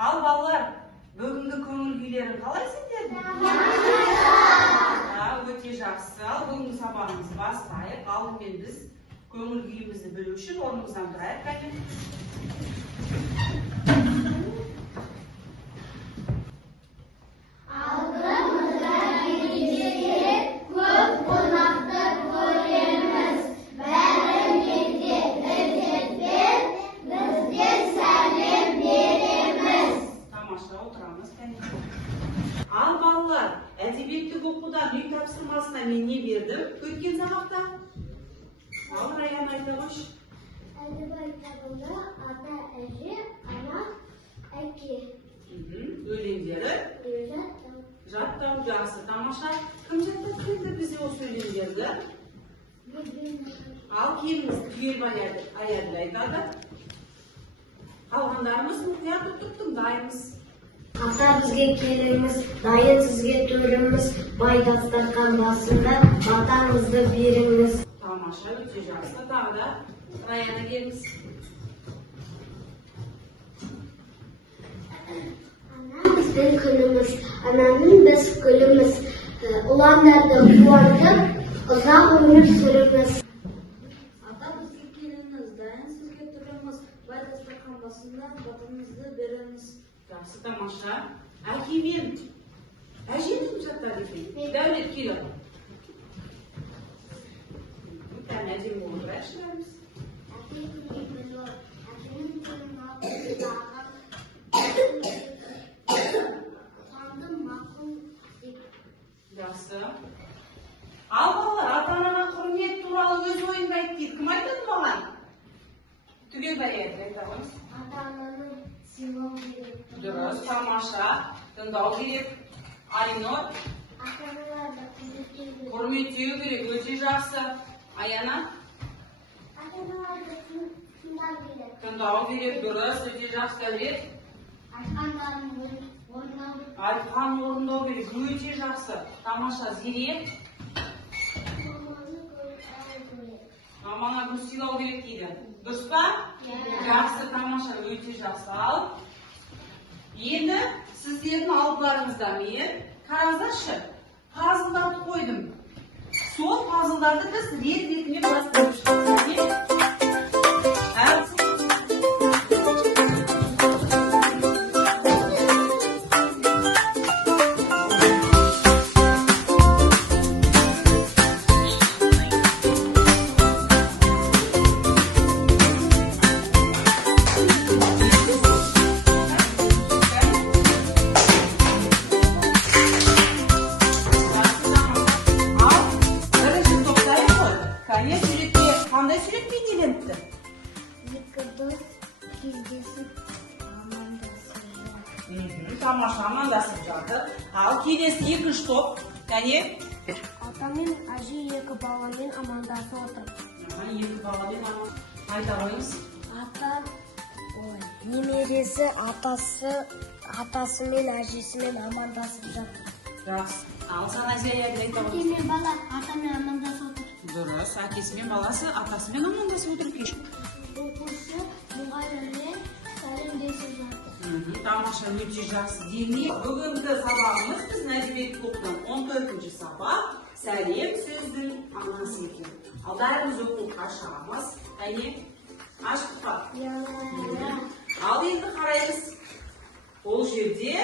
Ал балалар, бүгінгі көңіл күйлерің қалай сендердің? Өте жақсы. Ал бүгінгі сабағымызды бастайық. Алдымен біз көңіл күйімізді білу үшін орнымыздан тұрайық. Алдымызда келешекте көп қонақты көреміз. Бәрі мектеп бізден сәлем береміз. Тамаша, отырамыз. Ал балалар, әдебиеттік оқудан үй тапсырмасына мен не бердім өткен сабақта? Ал Раян айта қойшы. Әдебиет кітабында ата, әже, ана, әке. Өлеңдері жаттау жақсы. Тамаша. Кім жаттап келді бізде осы өлеңдерді? Ал келіңіз түгел аярды айтады. Қалғандарымыз мұқият тұттық тыңдаймыз. Ата бізге келіңіз, дайын сізге төріміз, бай дастархан басында батаңызды беріңіз. Тамаша, өте жақсы. Тағы да Раяна келіңіз. Ана біздің күніміз, ананың біз күліміз, ұландарды қуантып, ұзақ өмір сүріңіз. Ата бізге келіңіз, дайын сізге тұрыңыз, бай дастархан басында батаңызды беріңіз. Жақсы, тамаша. Әке мен әженің жаттады екен. Дәулет келі. Тән әжем болып тұрайықшы бәріміз. Жақсы. Ал балалар, ата-анаға құрмет туралы өз ойыңды айт дейді. Кім айтады маған? Түгел баяғыда айта қойыңыз. Ата-ананың сыйлау керек. Дұрыс, тамаша. Тыңдау керек. Айнұр. Ата-аналарды құрметтеу Құрметтеу керек, өте жақсы. Аяна. Ата-аналарды тыңдау керек. Тыңдау керек, дұрыс, өте жақсы. Дәулет. Айтқандарын орындау керек. Айтқан орындау керек, өте жақсы. Тамаша. Зере. Мамаңа гүл сыйлау керек дейді. Дұрыс па? Жақсы, тамаша, өте жақсы. Ал. Енді сіздердің алдыларыңызда мен қараңыздаршы, пазлдарды қойдым. Сол пазлдарды біз рет-ретімен бастырып шығамыз. Қандай сурет бейнеленіпті? Екі дос кездесіп амандасып жатыр. Тамаша, амандасып жатыр. Ал келесі екінші топ. Кәне? Ата мен әже екі баламен амандасып отыр. Екі баламен айта қойыңыз. Ата немересі атасы мен әжесімен амандасып жатыр. Жақсы. Ал сана Зерия айта қойыңыз. Әке мен бала атамен амандасып отыр. Дұрыс, әкесі мен баласы атасымен амандасып отыр екен. Оқушы мұғаліміне сәлемдесіп жатыр. Тамаша, өте жақсы. Демек, бүгінгі сабағымыз біздің әдебиеттік оқудан 14-ші сабақ сәлем сөздің мағынасы екен. Ал бәріміз оқуға шығамыз. Әне, аштық па? Ал енді қараймыз. Ол жерде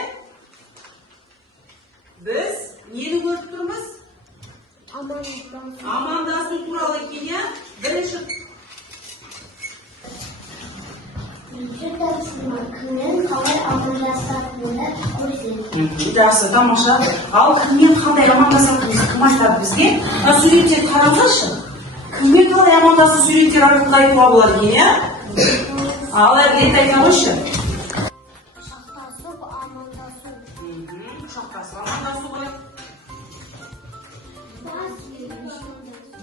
біз нені көріп тұрмыз? Амандасу туралы екен, я? Бірінші. Кіммен қалай амандасатынын көрсетеді. Жақсы, тамаша. Ал кіммен қандай амандасатынымызды кім айтады бізге? Суреттер қараңыздаршы. Кіммен қалай амандасу суреттер арқылы айтуға болады екен, я? Ал әділет айта қойшы. Құшақтасып амандасу. Құшақтасып амандасу ғой. Бас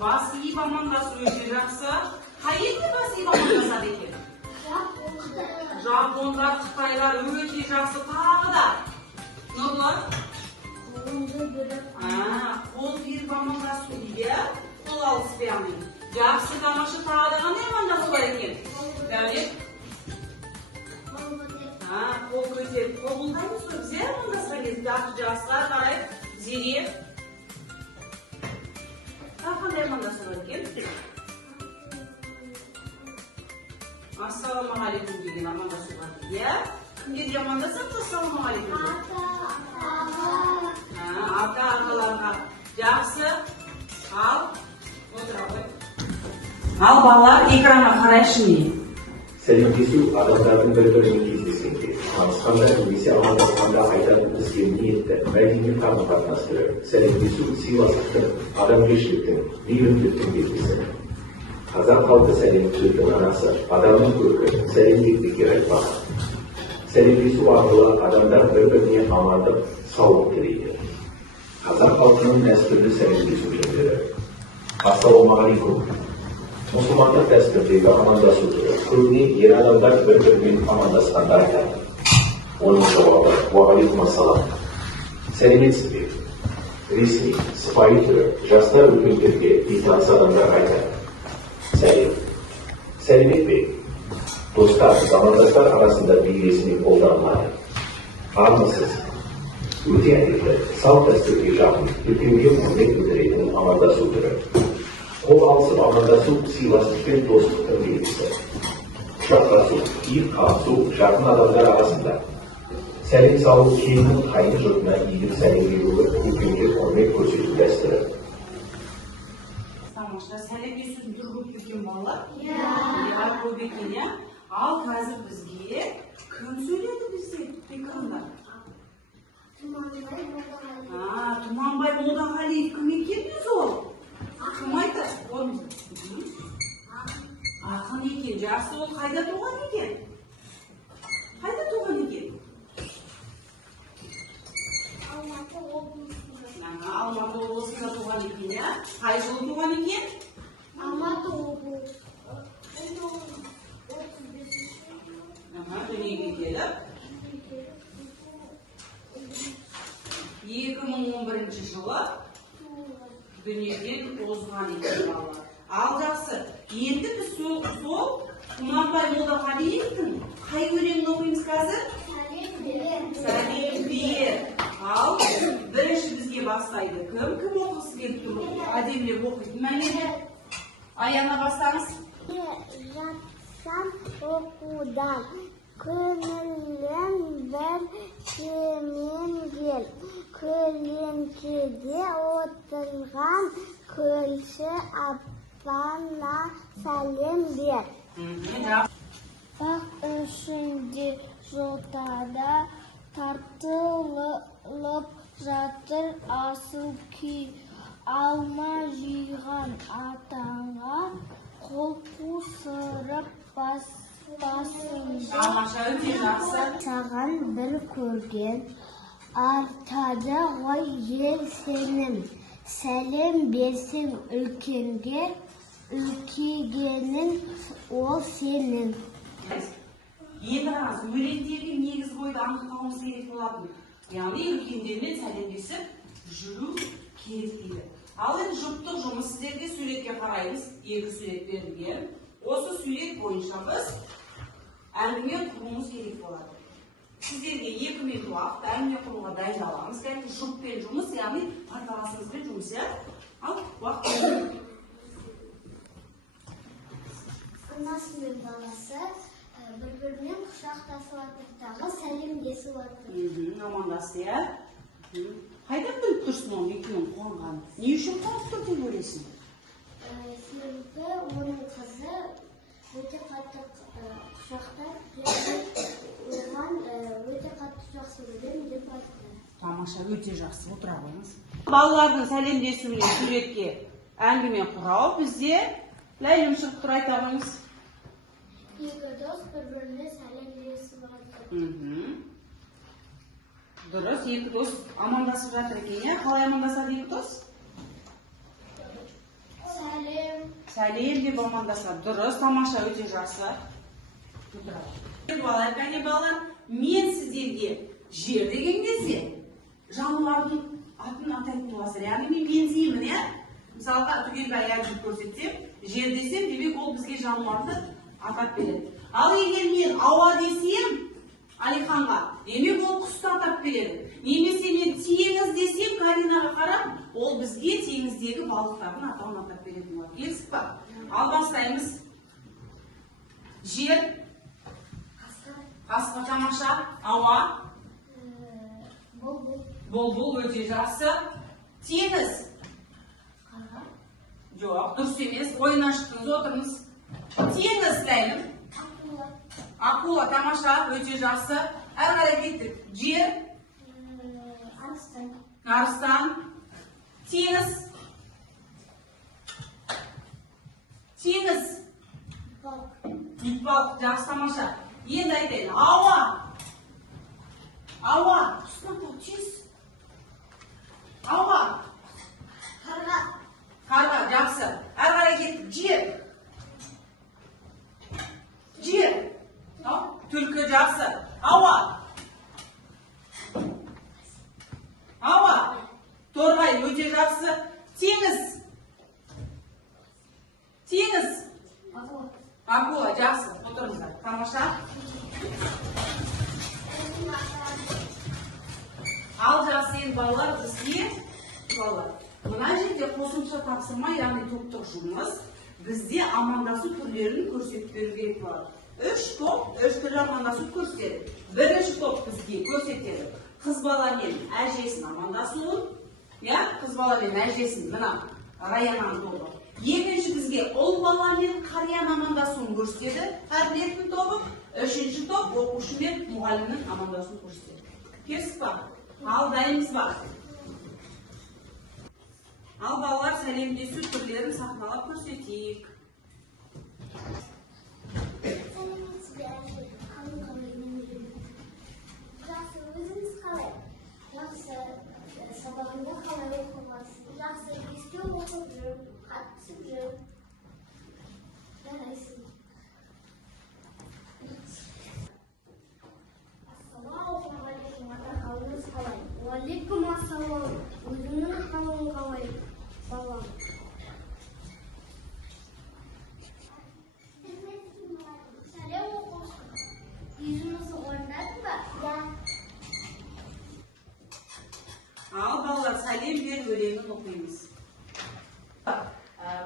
Бас иіп иіп амандасу өте жақсы. Қай елде бас иіп амандасады екен? Жапондар, Қытайлар өте жақсы. Тағы да. Нұрлы? қолыңды беріп Қол беріп амандасу дейді. Қол алыспай аман. Жақсы, тамаша. Тағы да қандай амандасу бар екен? Дәулет? Қол көтеріп қобылдаймыз ғой біз, амандасқан кезде жақсыға қарай Зере. Қандай амандасу бар екен? Ассалаумағалейкум деген амандасу бар. Иә? Кімге де амандасақ, ассалаумағалейкум. Ата ағаларға. Жақсы. Ал. Отыра ғой. Ал балалар экранға қарайшы не? Сәлемдесу адамдардың бір-біріне кездескенде, танысқанда немесе амандасқанда айтатын іске ниетті, мәдени қарым-қатынас түрі. Сәлемдесу сыйластықтың, адамгершіліктің, бейбітшіліктің белгісі. Қазақ халқы сәлем сөздің анасы, адамның көркі, сәлем бекер айтпаған. Сәлемдесу арқылы адамдар бір-біріне амандық, саулық тілейді. Қазақ халқының дәстүрлі сәлемдесу жерлері. Ассалаумағалейкум. Мұсылмандық дәстүрдегі амандасу түрі. Көбіне ер адамдар бір-бірімен амандасқанда айтады. Оның жауабы уағалейкум ассалам. Сәлеметсіз бе? Ресми, сыпайы түрі. Жастар үлкендерге, бейтаныс адамдар айтады. Сәлем. Сәлемет бе? Достар, замандастар арасында бейнесіне қолданылады. Армысыз. Өте әдетті, салт дәстүрге жақын, үлкенге құрмет білдіретін амандасу түрі. Қол алысып амандасу сыйластық пен достықтың белгісі. Құшақтасу, иық қағысу жақын адамдар арасында. Сәлем салу келіннің қайын жұртына иіліп сәлем беруі, үлкенге құрмет көрсету дәстүрі. Тамаша, сәлемдесудің түрі көп екен балалар? Иә, көп екен, иә. Ал қазір бізге кім сөйледі бізде экранда? Тұманбай Молдағалиев кім екен біз ол? Кім айтады? Ақын екен, жақсы, ол қайда туған екен? Қайда туған екен? Алматы облысында туған екен, иә? Қай жылы туған екен? Алматы облысы. Дүниеге келіп 2011 жылы дүниеден озған екен балалар. Ал жақсы, енді біз сол Тұманбай Молдағалиевтің қай өлеңін оқимыз қазір? Сәлем бер. Ал бірінші бізге бастайды. Кім оқысы келіп тұр? Әдемілеп оқитын мәлімет. Аяна бастаңыз. Жатсам оқудан, көңілім бір кемеңгел, көлеңкеде отырған көлші апана сәлем бер. Бақ ішінде жотада тартылып жатыр асыл күй, алма жиған атаңа қол қусырып басында. Тамаша, өте жақсы. Саған бір көрген артады ғой ел сенім, сәлем берсең үлкенге, үлкейгенің ол сенің. Енді қараңыз, өлеңдегі негіз бойды анықтауымыз керек болатын. Яғни үлкендермен сәлемдесіп жүру керек дейді. Ал енді жұптық жұмыс, сіздерге суретке қараймыз. Екі сурет берілген. Осы сурет бойынша біз әңгіме құруымыз керек болады. Сіздерге 2 минут уақыт әңгіме құруға дайындаламыз. Кәдімгі жұппен жұмыс, яғни парталасымызбен жұмыс. Ал уақыт. Анасы мен баласы бір-бірімен құшақтасып отырдағы сәлемдесіп отыр. Амандасты, иә? Қайдан біліп тұрсың оның екеуінің қуанғанын? Не үшін қуанып тұр деп ойлайсың? Себебі оның қызы өте қатты құшақтап, оған өте қатты жақсы көремін деп айтты. Тамаша, өте жақсы, отыра қойыңыз. Балалардың сәлемдесуіне суретке әңгіме құрау бізде ләйлім шығып тұр, айта қойыңыз. Екі дос бір-біріне сәлемдесіп отыр. Дұрыс, екі дос амандасып жатыр екен, иә? Қалай амандасады екі дос? Сәлем. Сәлем деп амандасады. Дұрыс, тамаша, өте жақсы. Балалар, мен сіздерге жер деген кезде жануардың атын атайтын боласыздар. Яғни мен бензеймін, иә? Мысалға түгелбай әділіп көрсетсем, жер десем, демек ол бізге жануарды атап береді. Ал егер мен ауа десем, Алиханға. Демек ол құсты атап береді. Немесе мен теңіз десем, Каринаға қарап, ол бізге теңіздегі балықтардың атауын атап береді. Келісіп па? Ал бастаймыз. Жер. Қасқа тамаша. Ауа. Бұл өте жақсы. Теңіз. Жоқ, дұрыс емес. Ойын аштыңыз, отырыңыз. Теңіз дайым. Акула, тамаша, өте жақсы. Әр қарай кеттік. Жер. Арыстан. Теңіз. Теңіз. Итбалық, жақсы, тамаша. Енді айтайын. Ауа. Ауа. Тез. Ауа. Қарға, жақсы. Әр қарай кеттік. Жер. Жер. Түлкі, жақсы. Ауа. Ауа. Торғай, өте жақсы. Теңіз. Теңіз. Акула, жақсы. Отырыңыздар. Тамаша. Ал жақсы енді балалар бізге, мына жерде қосымша тапсырма, яғни топтық жұмыс, бізде амандасу түрлерін көрсетіп беру керек болады. 3 топ, 3 түрлі амандасу көрсетеді. Бірінші топ бізге көрсетеді. Қыз бала мен әжесін амандасуын, қыз бала мен әжесін, мына Раянаның тобы. Екінші бізге ұл бала мен қарияның амандасуын көрсетеді. Тәрбиеліктің тобы. Үшінші топ оқушы мен мұғалімнің амандасуын көрсетеді. Келісіп па? Ал дайынбыз ба? Ал балалар сәлемдесу түрлерін сахналап көрсетейік. Жақсы, өзіңіз қалай? Жақсы, сабағында қалай оқымасын? Жақсы, есте оқып жүріп, қатысып жүріп. Жарайсың. Ассалаумағалейкум, ата қалыңыз қалай? Уалейкум ассалам, өзіңнің қалың қалай? Балам. Сәлем оқушы. Yüzümüzü oynadı mı? Ya. Ал балалар сәлем бер өлеңін оқимыз.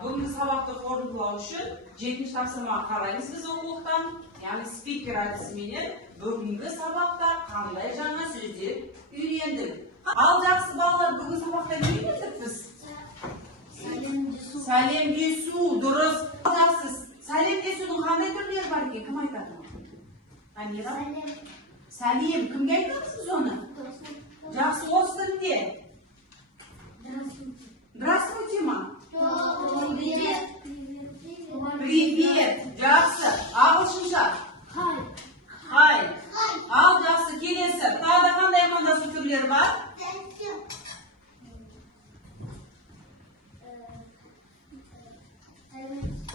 Бүгінгі сабақты қорытындылау үшін 7-ші тапсырмаға қараймыз біз оқулықтан, яғни спикер әдісіменен бүгінгі сабақта қандай жаңа сөздер үйрендік. Ал жақсы балалар, бүгінгі сабақта не үйрендік біз? Сәлемдесу, дұрыс. Жақсы, сәлемдесудің қандай түрлері бар екен? Кім айтады? Амира? Сәлем. Кімге айтамыз біз оны? Жақсы, орыс тілінде. Здравствуйте, ма? Привет. Жақсы. Ағылшынша? Хай. Ал жақсы, келесі. Тағы да қандай амандасу түрлері бар?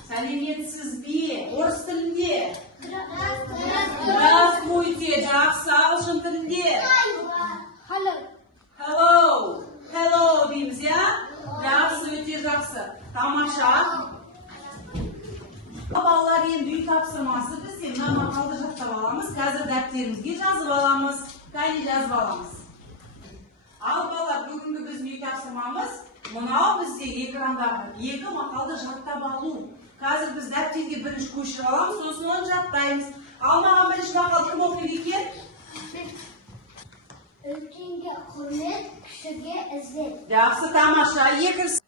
Сәлеметсіз бе? Орыс тілінде? Здравствуйте. Жақсы. Ағылшын тілінде? Hello дейміз, Жақсы, өте жақсы. Тамаша. Балалар енді үй тапсырмасы бізде мына мақалды жаттап аламыз. Қазір дәптерімізге жазып аламыз. Кәне жазып аламыз. Ал балалар, бүгінгі біздің үй тапсырмамыз мынау бізде экрандағы 2 мақалды жаттап алу. Қазір біз дәптерге бірінші көшіріп аламыз, сосын оны жаттаймыз. Ал маған бірінші мақал кім оқиды екен? Үлкенге құрмет, кішіге ізет. Жақсы, тамаша. Екіншісі